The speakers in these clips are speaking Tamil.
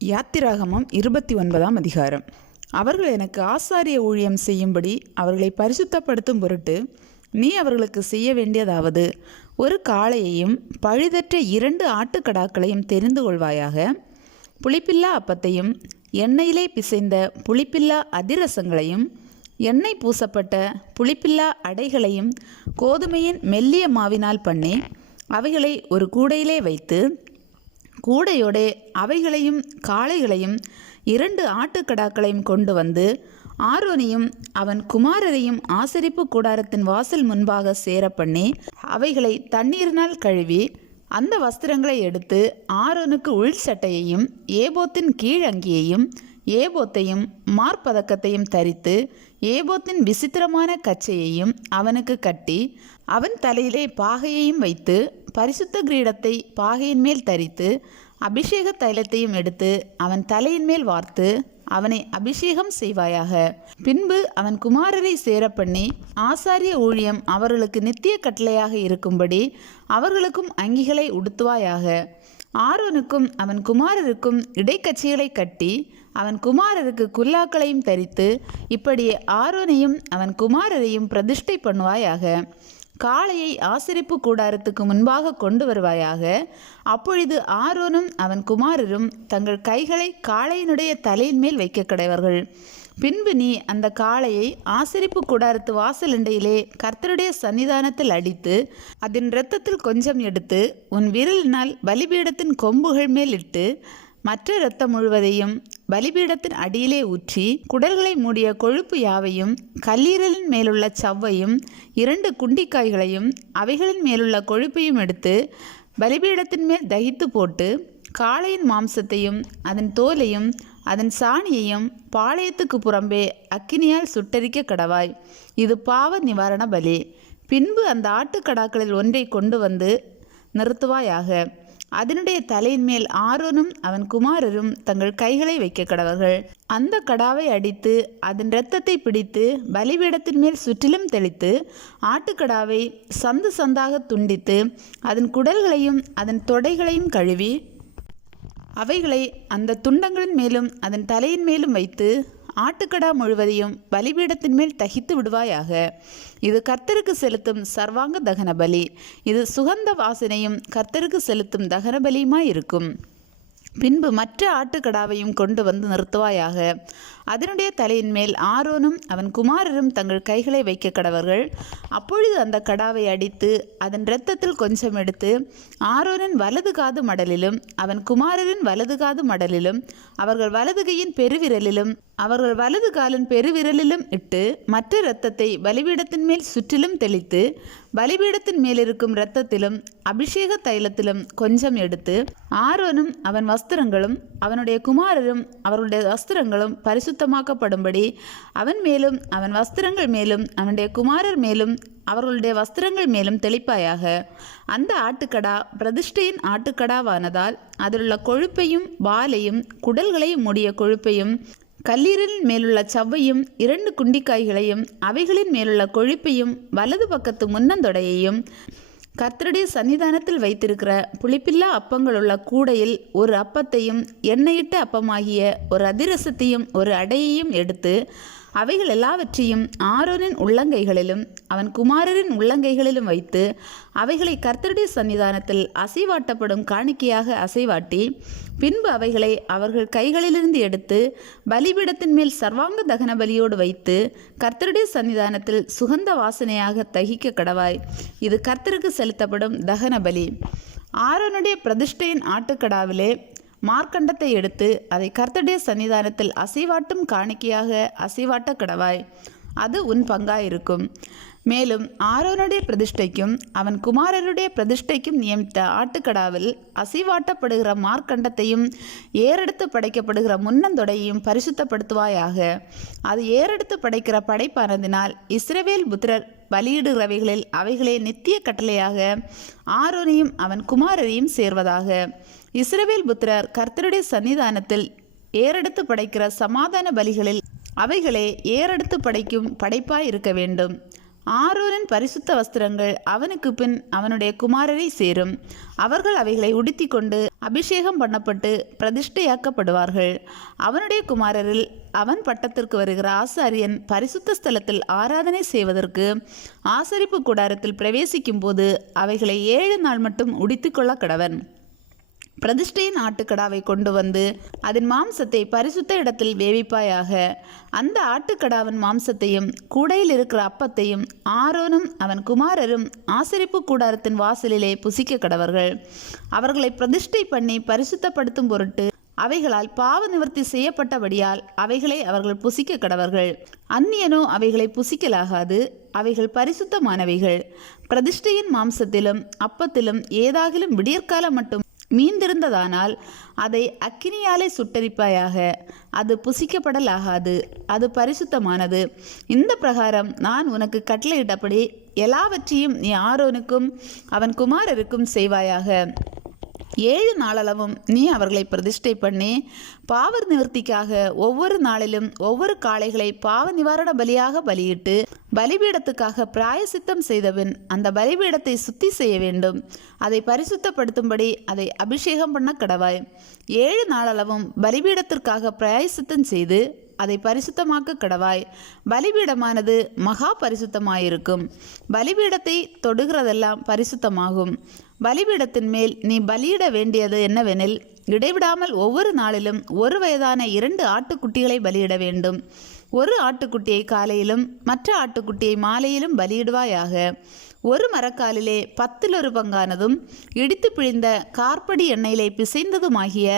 யாத்திராகமம் 29ஆம் அதிகாரம். அவர்கள் எனக்கு ஆசாரிய ஊழியம் செய்யும்படி அவர்களை பரிசுத்தப்படுத்தும் பொருட்டு நீ அவர்களுக்கு செய்ய வேண்டியதாவது, ஒரு காளையையும் பழுதற்ற 2 ஆட்டுக்கடாக்களையும் தெரிந்து கொள்வாயாக. புளிப்பில்லா அப்பத்தையும் எண்ணெயிலே பிசைந்த புளிப்பில்லா அதிரசங்களையும் எண்ணெய் பூசப்பட்ட புளிப்பில்லா அடைகளையும் கோதுமையின் மெல்லிய மாவினால் பண்ணி அவைகளை ஒரு கூடையிலே வைத்து கூடையோடே அவைகளையும் காளைகளையும் 2 ஆட்டுக்கடாக்களையும் கொண்டு வந்து ஆரோனையும் அவன் குமாரரையும் ஆசரிப்பு கூடாரத்தின் வாசல் முன்பாக சேர பண்ணி அவைகளை தண்ணீரினால் கழுவி அந்த வஸ்திரங்களை எடுத்து ஆரோனுக்கு உள் சட்டையையும் ஏபோத்தின் கீழ் அங்கியையும் ஏபோத்தையும் மார்பதக்கத்தையும் தரித்து ஏபோத்தின் விசித்திரமான கச்சையையும் அவனுக்கு கட்டி அவன் தலையிலே பாகையையும் வைத்து பரிசுத்த கிரீடத்தை பாகையின் மேல் தரித்து அபிஷேக தைலத்தையும் எடுத்து அவன் தலையின் மேல் வார்த்து அவனை அபிஷேகம் செய்வாயாக. பின்பு அவன் குமாரரை சேர பண்ணி ஆசாரிய ஊழியம் அவர்களுக்கு நித்திய கட்டளையாக இருக்கும்படி அவர்களுக்கும் அங்கிகளை உடுத்துவாயாக. ஆரோனுக்கும் அவன் குமாரருக்கும் இடைக்கட்சிகளை கட்டி அவன் குமாரருக்கு குல்லாக்களையும் தரித்து இப்படியே ஆரோனையும் அவன் குமாரரையும் பிரதிஷ்டை பண்ணுவாயாக. காளையை ஆசரிப்பு கூடாரத்துக்கு முன்பாக கொண்டு வருவாயாக. அப்பொழுது ஆரோனும் அவன் குமாரரும் தங்கள் கைகளை காளையினுடைய தலையின் மேல் வைக்க கடவர்கள். பின்பு நீ அந்த காளையை ஆசரிப்பு கூடாரத்து வாசலண்டையிலே கர்த்தருடைய சன்னிதானத்தில் அடித்து அதன் இரத்தத்தில் கொஞ்சம் எடுத்து உன் விரலினால் பலிபீடத்தின் கொம்புகள் மேல் இட்டு மற்ற இரத்தம் முழுவதையும் பலிபீடத்தின் அடியிலே ஊற்றி குடல்களை மூடிய கொழுப்பு யாவையும் கல்லீரலின் மேலுள்ள சவ்வையும் 2 குண்டிக்காய்களையும் அவைகளின் மேலுள்ள கொழுப்பையும் எடுத்து பலிபீடத்தின் மேல் தகித்து போட்டு காளையின் மாம்சத்தையும் அதன் தோலையும் அதன் சாணியையும் பாளையத்துக்கு புறம்பே அக்கினியால் சுட்டரிக்க கடவாய். இது பாவ நிவாரண பலி. பின்பு அந்த ஆட்டுக்கடாக்களில் ஒன்றை கொண்டு வந்து நிறுத்துவாயாக. அதனுடைய தலையின் மேல் ஆரோனும் அவன் குமாரரும் தங்கள் கைகளை வைக்க கடவர்கள். அந்த கடாவை அடித்து அதன் இரத்தத்தை பிடித்து பலிபீடத்தின் மேல் சுற்றிலும் தெளித்து ஆட்டுக்கடாவை சந்து சந்தாக துண்டித்து அதன் குடல்களையும் அதன் தொடைகளையும் கழுவி அவைகளை அந்த துண்டங்களின் மேலும் அதன் தலையின் மேலும் வைத்து ஆட்டுக்கடா முழுவதையும் பலிபீடத்தின் மேல் தகித்து விடுவாயாக. இது கர்த்தருக்கு செலுத்தும் சர்வாங்க தகன பலி. இது சுகந்த வாசனையும் கர்த்தருக்கு செலுத்தும் தகன பலியுமாயிருக்கும். பின்பு மற்ற ஆட்டுக்கடாவையும் கொண்டு வந்து நிறுத்துவாயாக. அதனுடைய தலையின் மேல் ஆரோனும் அவன் குமாரரும் தங்கள் கைகளை வைக்க கடவர்கள். அப்பொழுது அந்த கடாவை அடித்து அதன் இரத்தத்தில் கொஞ்சம் எடுத்து ஆரோனின் வலது காது மடலிலும் அவன் குமாரரின் வலது காது மடலிலும் அவர்கள் வலது கையின் பெருவிரலிலும் அவர்கள் வலது காலின் பெருவிரலிலும் இட்டு மற்ற இரத்தத்தை பலிபீடத்தின் மேல் சுற்றிலும் தெளித்து பலிபீடத்தின் மேலிருக்கும் இரத்தத்திலும் அபிஷேக தைலத்திலும் கொஞ்சம் எடுத்து ஆரோனும் அவன் வஸ்திரங்களும் அவனுடைய குமாரரும் அவர்களுடைய வஸ்திரங்களும் பரிசுத்தமாக்கப்படும்படி அவன் மேலும் அவன் வஸ்திரங்கள் மேலும் அவனுடைய குமாரர் மேலும் அவர்களுடைய வஸ்திரங்கள் மேலும் தெளிப்பாயாக. அந்த ஆட்டுக்கடா பிரதிஷ்டையின் ஆட்டுக்கடாவானதால் அதிலுள்ள கொழுப்பையும் வாலையும் குடல்களையும் மூடிய கொழுப்பையும் கல்லீரலின் மேலுள்ள சவ்வையும் 2 குண்டிக்காய்களையும் அவைகளின் மேலுள்ள கொழுப்பையும் வலது பக்கத்து முன்னந்தொடையையும் கர்த்தருடைய சன்னிதானத்தில் வைத்திருக்கிற புளிப்பில்லா அப்பங்களுள்ள கூடையில் ஒரு அப்பத்தையும் எண்ணெயிட்ட அப்பமாகிய ஒரு அதிரசத்தையும் ஒரு அடையையும் எடுத்து அவைகள் எல்லாவற்றையும் ஆரோனின் உள்ளங்கைகளிலும் அவன் குமாரரின் உள்ளங்கைகளிலும் வைத்து அவைகளை கர்த்தருடைய சன்னிதானத்தில் அசைவாட்டப்படும் காணிக்கையாக அசைவாட்டி பின்பு அவைகளை அவர்கள் கைகளிலிருந்து எடுத்து பலிபீடத்தின் மேல் சர்வாங்க தகன பலியோடு வைத்து கர்த்தருடைய சன்னிதானத்தில் சுகந்த வாசனையாக தகிக்க கடவாய். இது கர்த்தருக்கு செலுத்தப்படும் தகன பலி. ஆரோனுடைய பிரதிஷ்டையின் ஆட்டுக்கடாவிலே மார்க்கண்டத்தை எடுத்து அதை கர்த்தருடைய சன்னிதானத்தில் அசைவாட்டும் காணிக்கையாக அசைவாட்ட கடவாய். அது உன் பங்காயிருக்கும். மேலும் ஆரோனுடைய பிரதிஷ்டைக்கும் அவன் குமாரருடைய பிரதிஷ்டைக்கும் நியமித்த ஆட்டுக்கடாவில் அசைவாட்டப்படுகிற மார்க்கண்டத்தையும் ஏறெடுத்து படைக்கப்படுகிற முன்னந்தொடையையும் பரிசுத்தப்படுத்துவாயாக. அது ஏறெடுத்து படைக்கிற படைப்பானதினால் இஸ்ரவேல் புத்திரர் பலியிடுகிறவைகளில் அவைகளே நித்திய கட்டளையாக ஆரோனையும் அவன் குமாரரையும் சேர்வதாக. இஸ்ரவேல் புத்திரர் கர்த்தருடைய சன்னிதானத்தில் ஏறெடுத்து படைக்கிற சமாதான பலிகளில் அவைகளே ஏறெடுத்து படைக்கும் படைப்பாய் இருக்க வேண்டும். ஆரோனின் பரிசுத்த வஸ்திரங்கள் அவனுக்கு பின் அவனுடைய குமாரரை சேரும். அவர்கள் அவைகளை உடுத்தி கொண்டு அபிஷேகம் பண்ணப்பட்டு பிரதிஷ்டையாக்கப்படுவார்கள். அவனுடைய குமாரரில் அவன் பட்டத்திற்கு வருகிற ஆசாரியன் பரிசுத்த ஸ்தலத்தில் ஆராதனை செய்வதற்கு ஆசரிப்பு கூடாரத்தில் பிரவேசிக்கும் போது அவைகளை 7 நாள் மட்டும் உடுத்தி கொள்ள கடவன். பிரதிஷ்டையின் ஆட்டுக்கடாவை கொண்டு வந்து அதன் மாம்சத்தை பரிசுத்த இடத்தில் வேவிப்பாயாக. அந்த ஆட்டுக்கடாவின் மாம்சத்தையும் கூடையில் இருக்கிற அப்பத்தையும் ஆரோனும் அவன் குமாரரும் ஆசரிப்பு கூடாரத்தின் வாசலிலே புசிக்க கடவர்கள். அவர்களை பிரதிஷ்டை பண்ணி பரிசுத்தப்படுத்தும் பொருட்டு அவைகளால் பாவ நிவர்த்தி செய்யப்பட்டபடியால் அவைகளை அவர்கள் புசிக்க கடவர்கள். அந்நியனோ அவைகளை புசிக்கலாகாது. அவைகள் பரிசுத்தமானவைகள். பிரதிஷ்டையின் மாம்சத்திலும் அப்பத்திலும் ஏதாகிலும் விடியற்காலம் மட்டும் மீந்திருந்ததானால் அதை அக்கினியாலே சுட்டரிப்பாயாக. அது புசிக்கப்படலாகாது. அது பரிசுத்தமானது. இந்த பிரகாரம் நான் உனக்கு கட்டளையிட்டபடி எல்லாவற்றையும் நீ ஆரோனுக்கும் அவன் குமாரருக்கும் செய்வாயாக. 7 நாளளவும் நீ அவர்களை பிரதிஷ்டை பண்ணி பாவ நிவர்த்திக்காக ஒவ்வொரு நாளிலும் ஒவ்வொரு காளைகளை பாவ நிவாரண பலியாக பலியிட்டு பலிபீடத்துக்காக பிராயசித்தம் செய்தபின் அந்த பலிபீடத்தை சுத்தி செய்ய வேண்டும். அதை பரிசுத்தப்படுத்தும்படி அதை அபிஷேகம் பண்ண கடவாய். 7 நாளளவும் பலிபீடத்திற்காக பிராயசித்தம் செய்து அதை பரிசுத்தமாக்க கடவாய். பலிபீடமானது மகா பரிசுத்தமாயிருக்கும். பலிபீடத்தை தொடுகிறதெல்லாம் பரிசுத்தமாகும். பலிபீடத்தின் மேல் நீ பலியிட வேண்டியது என்னவெனில், இடைவிடாமல் ஒவ்வொரு நாளிலும் 1 வயதான 2 ஆட்டுக்குட்டிகளை பலியிட வேண்டும். ஒரு ஆட்டுக்குட்டியை காலையிலும் மற்ற ஆட்டுக்குட்டியை மாலையிலும் பலியிடுவாயாக. ஒரு மரக்காலிலே 10 பங்கானதும் இடித்து பிழிந்த கார்படி எண்ணெயிலே பிசைந்ததுமாகிய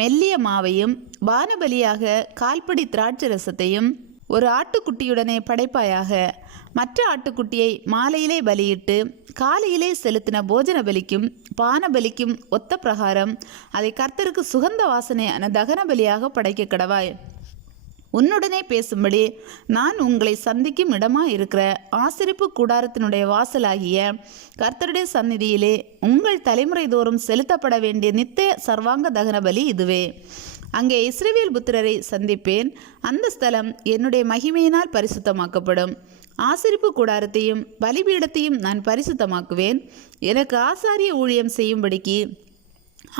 மெல்லிய மாவையும் பானபலியாக 1/4 திராட்சை ரசத்தையும் ஒரு ஆட்டுக்குட்டியுடனே படைப்பாயாக. மற்ற ஆட்டுக்குட்டியை மாலையிலே பலியிட்டு காலையிலே செலுத்தின போஜன பலிக்கும் பானபலிக்கும் ஒத்த பிரகாரம் அதை கர்த்தருக்கு சுகந்த வாசனையான தகன பலியாக படைக்க கடவாய். உன்னுடனே பேசும்படி நான் உங்களை சந்திக்கும் இடமாயிருக்கிற ஆசரிப்பு கூடாரத்தினுடைய வாசலாகிய கர்த்தருடைய சந்நிதியிலே உங்கள் தலைமுறை தோறும் செலுத்தப்பட வேண்டிய நித்திய சர்வாங்க தகன பலி இதுவே. அங்கே இஸ்ரவேல் புத்திரரை சந்திப்பேன். அந்த ஸ்தலம் என்னுடைய மகிமையினால் பரிசுத்தமாக்கப்படும். ஆசரிப்பு கூடாரத்தையும் பலிபீடத்தையும் நான் பரிசுத்தமாக்குவேன். எனக்கு ஆசாரிய ஊழியம் செய்யும்படிக்கு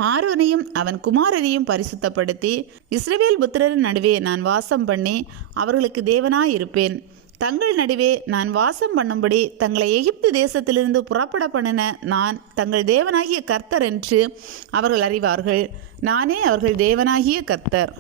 ஆரோனையும் அவன் குமாரரையும் பரிசுத்தப்படுத்தி இஸ்ரவேல் புத்திரரின் நடுவே நான் வாசம் பண்ணி அவர்களுக்கு தேவனாயிருப்பேன். தங்கள் நடுவே நான் வாசம் பண்ணும்படி தங்களை எகிப்து தேசத்திலிருந்து புறப்பட பண்ணின நான் தங்கள் தேவனாகிய கர்த்தர் என்று அவர்கள் அறிவார்கள். நானே அவர்கள் தேவனாகிய கர்த்தர்.